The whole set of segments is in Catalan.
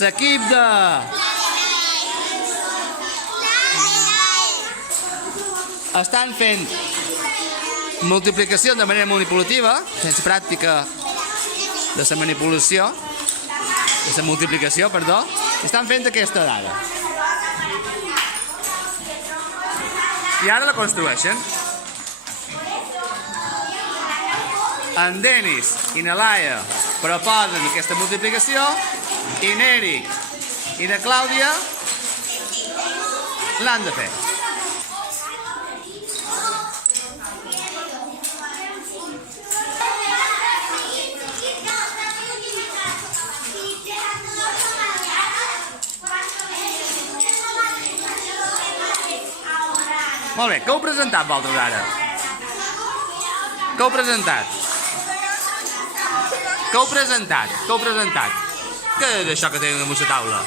L'equip de... Estan fent multiplicació de manera manipulativa, sense pràctica de la manipulació, de la multiplicació, perdó, i estan fent aquesta dada. I ara la construeixen. En Denis i na Laia proposen aquesta multiplicació i n'Eric i na Clàudia l'han de fer. Molt bé, què heu presentat vosaltres ara? Què heu presentat? Què heu presentat? Què heu presentat? Què és això que tenen damunt la taula?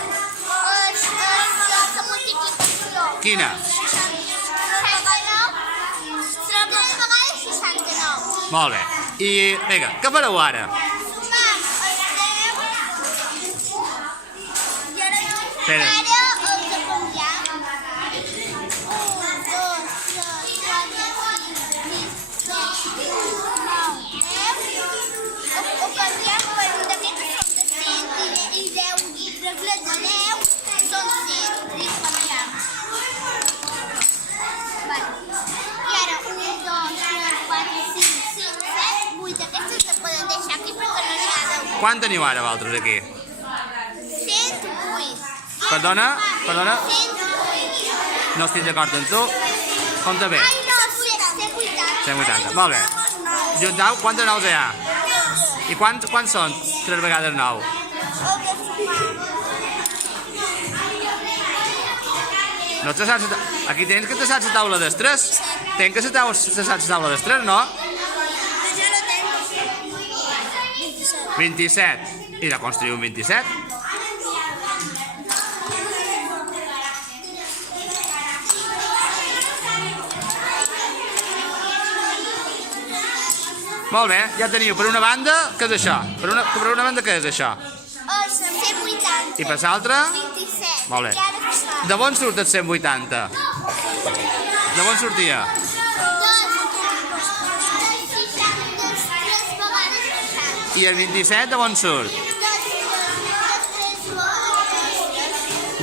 La multiplicació. Quina? 69 vegades 69. Molt bé. I, vinga, què fareu ara? Sumar els 10 i ara Espera. els de canviar. 1, 2, 3, 4, 5, 6, 7, 8, 9, 10. Ho canviem per un d'aquests que són de 100 i 10 i regles de 10 són 100 i canviem. I ara 1, 2, 3, 4, 5, 6, 7, 8 d'aquestes se poden deixar aquí perquè no n'hi ha 10. Quan teniu ara vosaltres aquí? 108. Perdona? Perdona? 108. No estic d'acord amb tu. Compte bé. Ai, no, 180. 180. Molt bé. Juntau, quantes nous hi ha? I quants són 3 vegades 9? No te saps... Aquí tens que te saps la taula dels 3. Tens que te saps la taula dels 3, no? Jo no tengo. 27. I la construïu un 27. Molt bé, ja teniu per una banda, què és això? Per una banda, què és això? 180. I per l'altra? 27. Molt bé. I ara es fa. De on surt el 180? De on sortia? 3 vegades 60. I el 27 de on surt?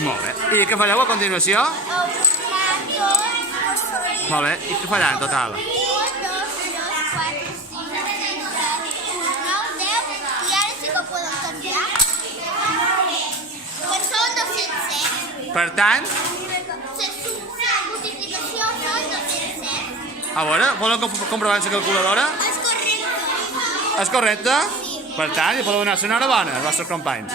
Molt bé. I què fareu a continuació? Molt bé. I què faran en total? 1, 2, 3, 4, 5, 6, 7, 8, 9, 10. I ara sí que ho poden canviar. Que són 207. Per tant, La multiplicació són 207. a veure, volen comprovar la calculadora? És correcte. És correcte? Per tant, li podeu donar una enhorabona als vostres companys.